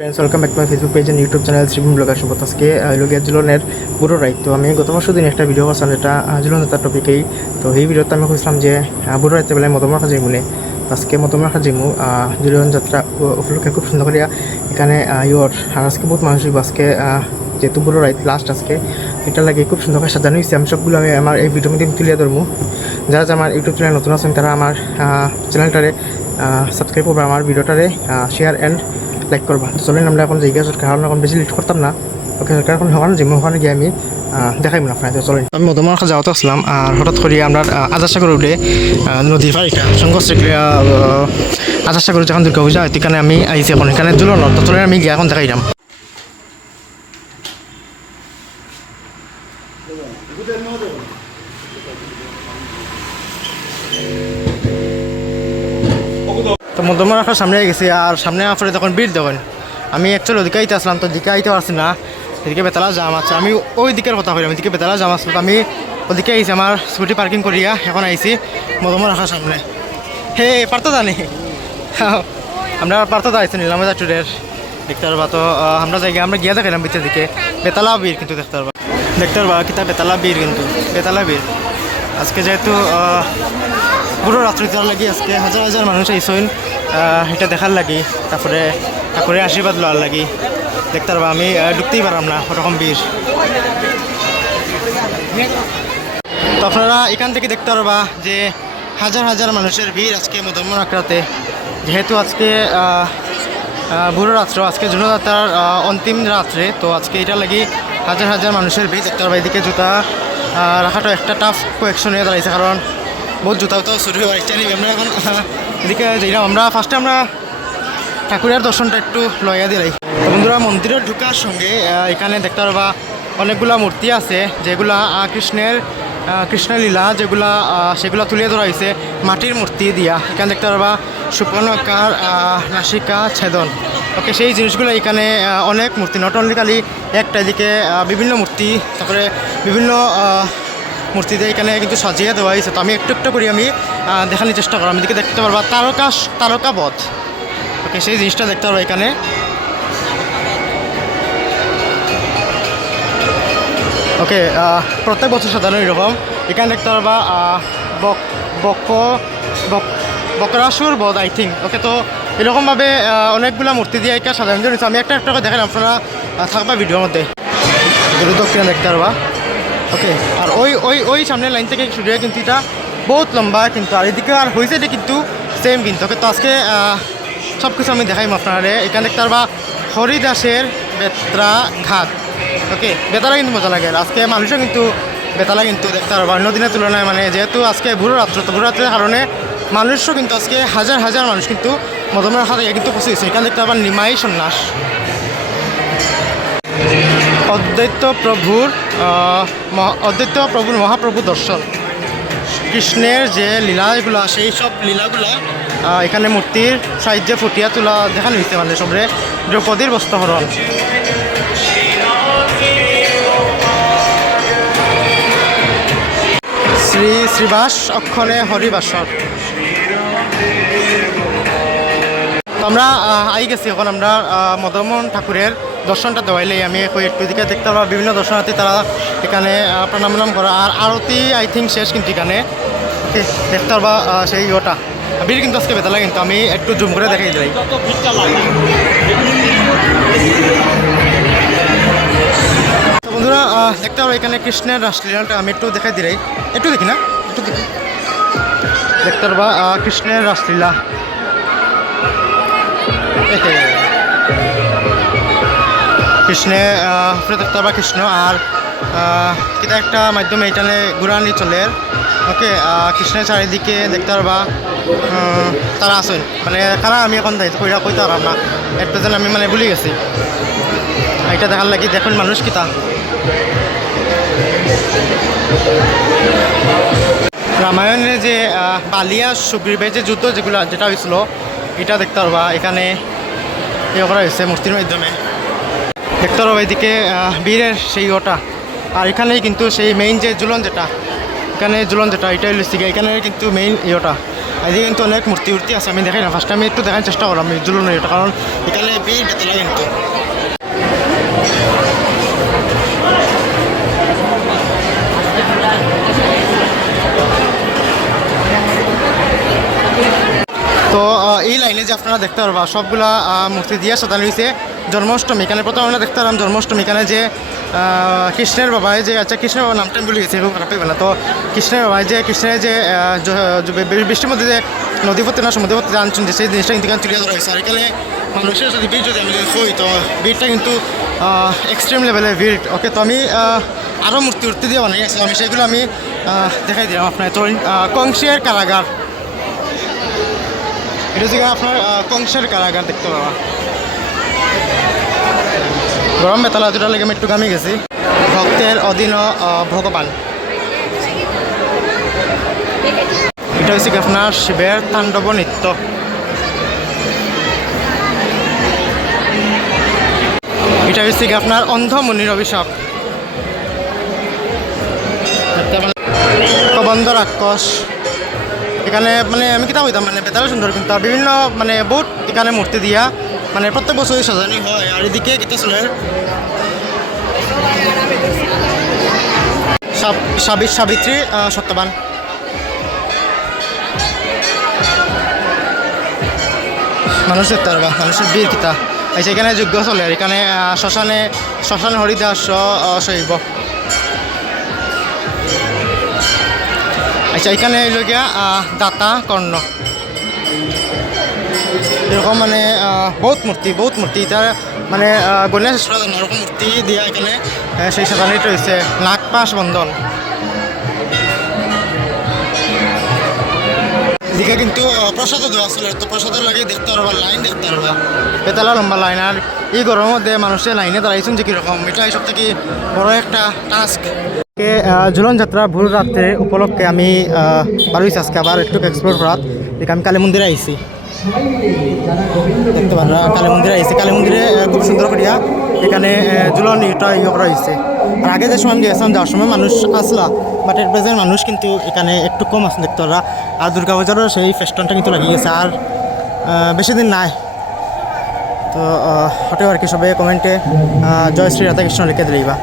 Friends welcome back to my Facebook page and YouTube channel Shribhumi blogger Subrata. আজকে লোকিয়া জুলনের পুরো right. তো আমি গত বছর দিন একটা ভিডিও করছিলাম যেটা জুলন তার টপিকেই। তো এই ভিডিওতে আমি কইছিলাম যে বুড়ো রাইতে বেলায় মদমর খাজা মনে আজকে মদমর খাজা জুলন যাত্রা উপলক্ষে খুব সুন্দর করিয়া এখানে ইয়র আর আজকে বহুত মানুষ আজকে যেহেতু বুড়ো রাইত লাস্ট আজকে এটা লাগে খুব সুন্দর করে সাজানো হয়েছে। আমি সবগুলো আমি আমার এই ভিডিওর মধ্যে তুলিয়া ধরবো। যারা আমার ইউটিউব চ্যানেল নতুন আছেন তারা আমার চ্যানেলটারে সাবস্ক্রাইব করবে, আমার ভিডিওটারে শেয়ার অ্যান্ড লাইক করবা। তো চলেন আমরা এখন জায়গা কারণ এখন বেশি লিট করতাম না। ওকে সরকার এখন হওয়ার যে ওখানে গিয়ে আমি দেখাইব না আপনার। তো চলেন আমি মধুমার যাওয়াতে আসলাম আর হঠাৎ করে আমরা আজাদ সাগর উঠে নদীর পাড়িটা সংঘর্ষ আজাদ সাগর যখন দুর্গা পূজা হয় সেখানে আমি আইছি এখন এখানে জুলন। তো চলেন আমি গিয়ে এখন দেখাইলাম। তো মধ্যমার রাখার সামনে গেছি আর সামনে আসলে তখন ভিড় দেখেন। আমি অ্যাকচুয়ালি ওদিকে আইতে আসলাম, তো দিকে আইতে পারছি না, এদিকে বেতালা জাম আছে। আমি ওই দিকের কথা কইলাম, এদিকে বেতালা জাম আসলো। তো আমি ওদিকে আইছি আমার স্কুটি পার্কিং করিয়া এখন আইছি মধ্যমার রাখার সামনে। হে পারতো জানি আমরা পারতো আইছি নিলাম ট্যুরের দেখতে পারবা। তো আমরা জায়গায় আমরা গিয়া দেখালাম ভিতরের দিকে বেতালা বীর কিন্তু দেখতে পারবা কিতা বেতালা বীর কিন্তু বেতালা বীর আজকে যেহেতু পুরো রাত্রি তার লাগি আজকে হাজার হাজার মানুষ আইসইন এটা দেখার লাগি, তারপরে ঠাকুরের আশীর্বাদ লওয়ার লাগি দেখতে পারবা। আমি ঢুকতেই পারলাম না ওরকম বীর। তো আপনারা এখান থেকে দেখতে পারবা যে হাজার হাজার মানুষের ভিড় আজকে মদমন আখড়াতে। যেহেতু আজকে বুড়ো রাত্র, আজকে জুনযাত্রার অন্তিম রাত্রে, তো আজকে এটা লাগি হাজার হাজার মানুষের ভিড় দেখতে পারবা। এদিকে জুতা রাখাটা একটা টাফ কোয়েকশন হয়ে দাঁড়াইছে, কারণ বহুত জুতাও তো শুরু হয়ে আসছে। আমরা এখন এদিকে যাইলাম, আমরা ফার্স্টে আমরা ঠাকুরের দর্শনটা একটু লইয়া দিলাই। তো বন্ধুরা মন্দিরের ঢুকার সঙ্গে এখানে দেখতে পারবা অনেকগুলা মূর্তি আছে যেগুলা কৃষ্ণের লীলা যেগুলা সেগুলো তুলে ধরা হয়েছে মাটির মূর্তি দিয়া। এখানে দেখতে পারবা সুপর্ণকার নাসিকা ছেদন। ওকে সেই জিনিসগুলো এখানে অনেক মূর্তি, নট অনলি খালি একটা, এদিকে বিভিন্ন মূর্তি, তারপরে বিভিন্ন মূর্তিতে এখানে কিন্তু সাজিয়ে দেওয়া হয়েছে। তো আমি একটু একটু করি আমি দেখানোর চেষ্টা করলাম। এদিকে দেখতে পারবা তারকাবধ। ওকে সেই জিনিসটা দেখতে পারবা এখানে। ওকে প্রত্যেক বছর সাধারণ এরকম এখানে দেখতে পারবা বকরাসুর বধ আই থিঙ্ক। ওকে তো এরকমভাবে অনেকগুলো মূর্তি দিয়ে এখানে সাধারণ নিচ্ছে। আমি একটা একটা করে দেখালাম, আপনারা থাকবা ভিডিওর মধ্যে দক্ষিণে দেখতে পারবা। ওকে আর ওই ওই ওই সামনের লাইন থেকে শুরু হয় কিন্তু এটা বহুত লম্বা কিন্তু, আর এদিকে আর হয়েছে এটা কিন্তু সেম কিন্তু। ওকে তো আজকে সব কিছু আমি দেখাইম আপনারা। এখানে দেখতে পারবা হরিদাসের বেতরা ঘাট। ওকে বেতালা কিন্তু মজা লাগে, আজকে মানুষও কিন্তু বেতালা কিন্তু দেখতে পারবা অন্য দিনের তুলনায়। মানে যেহেতু আজকে বুড়ো রাত্র, তো বুড়ো রাত্রের কারণে মানুষও কিন্তু আজকে হাজার হাজার মানুষ কিন্তু মদমের হাতে কিন্তু পৌঁছে গেছে। এখানে দেখতে পারবা নিমাই সন্ন্যাস, অদ্বৈত প্রভুর মহাপ্রভু দর্শন, কৃষ্ণের যে লীলাগুলো সেই সব লীলাগুলা এখানে মূর্তির সাহায্যে ফুটিয়া তোলা দেখানো হয়েছে। মানে সবরে দ্রৌপদীর বস্ত্রহরণ, শ্রীবাস অক্ষরে হরিবাসর। তো আমরা আই গেছি এখন আমরা মদমন ঠাকুরের দর্শনটা দেওয়াইলেই আমি একটু দিকে দেখতে পারবো বিভিন্ন দর্শনার্থী তারা এখানে প্রণাম করা। আর আরতি আই থিঙ্ক শেষ কিন্তু এখানে। ওকে দেখতে পারবা সেই ওটা ভিড় কিন্তু আজকে বেতালা কিন্তু আমি একটু জুম করে দেখাই দিলাই। তো বন্ধুরা দেখতে পারবো এখানে কৃষ্ণের রাসলীলাটা আমি একটু দেখাই দিলাই, একটু দেখি না একটু দেখি দেখতে পারবা কৃষ্ণের রাসলীলা। কৃষ্ণে দেখতে পারবা কৃষ্ণ আর কিতা একটা মাধ্যমে এখানে ঘুরানি চলে। ওকে কৃষ্ণের চারিদিকে দেখতে পারবা তারা আসেন, মানে কারা আমি এখন কইরা কইতে পারলাম না এর পেছনে আমি মানে ভুলে গেছি। এটা দেখার লাগি দেখুন মানুষ কিতা রামায়ণে যে বালিয়া সুগ্রীবের যে যুদ্ধ যেটা হয়েছিল এটা দেখতে পারবা এখানে ইয়ে করা হয়েছে মূর্তির মাধ্যমে দেখতে পারবা। এদিকে বীরের সেই ওটা, আর এখানেই কিন্তু সেই মেইন যে জুলন যেটা এখানে জুলন যেটা এটা হচ্ছে এখানে কিন্তু মেইন ইয়েটা এদিকে কিন্তু অনেক মূর্তি উর্তি আছে, আমি দেখাই না, ফার্স্ট আমি একটু দেখার চেষ্টা করলাম জুলনের এটা, কারণ এখানে ভিড় বেতলা কিন্তু। তো এই লাইনে যে আপনারা দেখতে পারবা সবগুলা মূর্তি দিয়ে সাজানো হয়েছে জন্মাষ্টমী। এখানে প্রথমে আমরা দেখতে পারলাম জন্মাষ্টমী, এখানে যে কৃষ্ণের বাবায় যে, আচ্ছা কৃষ্ণের বাবার নামটা আমি ভুলে গেছি, এরকম খারাপ হইবে না। তো কৃষ্ণের বাবায় যে কৃষ্ণের যে বৃষ্টির মধ্যে যে নদীপথে না সমুদ্রপথে আনছেন, যে সেই জিনিসটা কিন্তু এখানে তুলে ধরা হয়েছে। আর এখানে মানুষের যদি ভিড় যদি আমি যদি হই, তো ভিড়টা কিন্তু এক্সট্রিম লেভেলের ভিড়। ওকে, তো আমি আরও মূর্তি উর্তি দিয়ে বানাই আসছিলাম, আমি সেগুলো আমি দেখাই দিলাম আপনার। তো কংসের কারাগার, এটা হচ্ছে আপনার কংসের কারাগার দেখতে পাওয়া। গরম বেতলা দুটা লেগে আমি একটু গামে গেছি। ভক্তের অধীন ভগবান, এটা হচ্ছে কি আপনার শিবের তাণ্ডব নৃত্য। এটা হচ্ছে কি আপনার অন্ধমুনির অভিশাপ। কবন্ধ রাক্ষস, এখানে মানে আমি কিতাব হইতাম মানে বেতারা সুন্দর, কিন্তু আর বিভিন্ন মানে বহুত এখানে মূর্তি দিয়া মানে প্রত্যেক বছরই সাজানি হয়। আর এদিকে কিতা চলে সাবিত্রী সত্যবান। মানুষ দেখতে পারবা মানুষের বীর কিতা এখানে যজ্ঞ চলে। আর এখানে শ্মশানে হরিদাস শৈব। আচ্ছা, এখানে এলো গিয়া দাতা কর্ণ, এরকম মানে বহুত মূর্তি তার মানে গণেশ এরকম মূর্তি দিয়া এখানে সেই সাজানিত রয়েছে। নাগ পাশ বন্ধন, এদিকে কিন্তু প্রসাদও দেওয়া ছিল, তো প্রসাদের লাগে দেখতে পারবা, লাইন দেখতে পারবা, বেতালা লম্বা লাইন। আর এই গরমের মধ্যে মানুষের লাইনে দাঁড়াইছেন যে কীরকম, এটা সব থেকে বড় একটা টাস্ক। ঝুলন যাত্রা ভোর রাত্রে উপলক্ষে আমি বারোইছি আজকে আবার একটু এক্সপ্লোর করার। আমি কালী মন্দিরে আইছি, দেখতে পারা কালী মন্দিরে আইছি। কালী মন্দিরে খুব সুন্দর করিয়া এখানে ঝুলন এটা ইয়ে করা হয়েছে। আর আগে যে সময় আমি গেছিলাম যাওয়ার সময় মানুষ আসলা, বাট এর প্রেজেন্ট মানুষ কিন্তু এখানে একটু কম আছে দেখতে পারা। আর দুর্গাবাজারও সেই ফেস্টনটা কিন্তু লাগিয়ে গেছে, আর বেশি দিন নাই। তো হঠাৎ আর কি সবাই কমেন্টে জয় শ্রী রাধাকৃষ্ণ লিখে দিলেই বা।